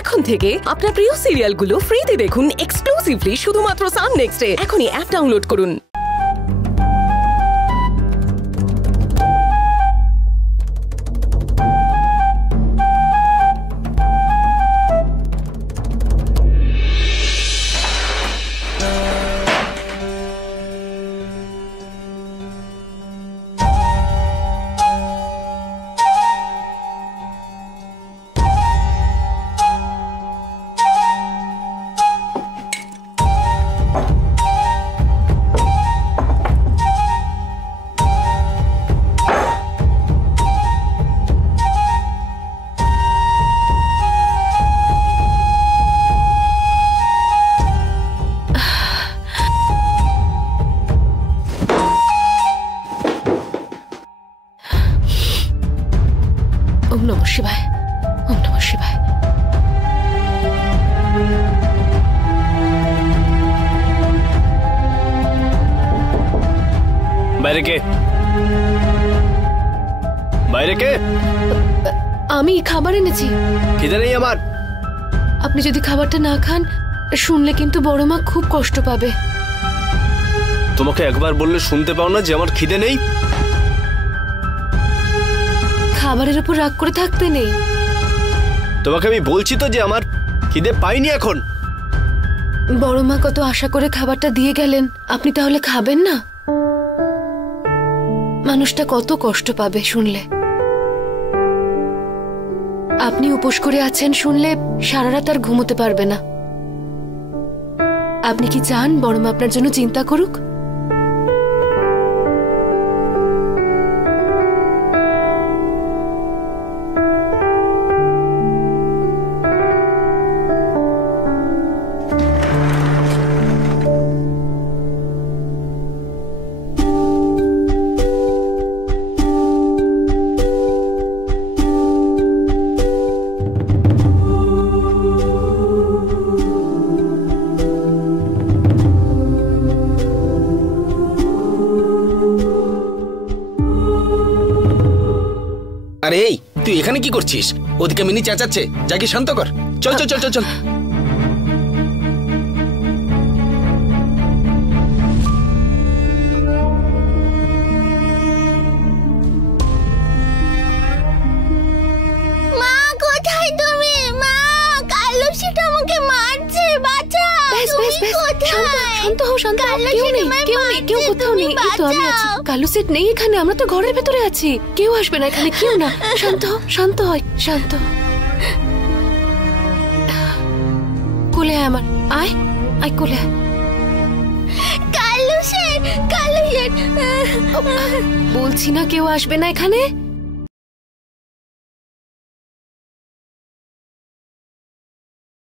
এখন থেকে আপনার প্রিয় সিরিয়ালগুলো ফ্রিতে দেখুন এক্সক্লুসিভলি শুধুমাত্র সান নেক্সটে। এখনই অ্যাপ ডাউনলোড করুন। ओम नमः शिवाय, ओम नमः शिवाय। বাইরে কে? বাইরে কে? আমি খাবার এনেছি। খিদে নেই আমার। আপনি যদি খাবারটা না খান শুনলে কিন্তু বড় মা খুব কষ্ট পাবে। তোমাকে একবার বললে শুনতে পাও না যে আমার খিদে নেই? খাবারের উপর রাগ করে থাকতে নেই। তোমাকে আমি বলছি তো যে আমার খিদে পাইনি এখন। বড় মা কত আশা করে খাবারটা দিয়ে গেলেন, আপনি তাহলে খাবেন না? মানুষটা কত কষ্ট পাবে শুনলে। আপনি উপোস করে আছেন শুনলে সারা রাত আর ঘুমোতে পারবে না। আপনি কি চান বড় মা আপনার জন্য চিন্তা করুক? আরে এই তুই এখানে কি করছিস? ওদিকে মিনি চেঁচাচ্ছে, যাকে শান্ত কর। চল চল চল চল চল। মা কোথায় তুমি? মা, কালো সেটা আমাকে মারছে, বাঁচাও। বেশ বেশ বেশ, শান্ত হও, শান্ত হও। কেউ নেই, কেউ নেই, কেউ কোথাও নেই। এই তো আমি আছি। কালু সেট নেই এখানে, আমরা তো ঘরের ভেতরে আছি। কেউ আসবে না এখানে, কেউ না। শান্ত হও, শান্ত হয়, শান্ত। কোলে আয় আমার, আয় আয় কোলে আয়। কালো সেট, কালো সেট। বলছি না কেউ আসবে না এখানে।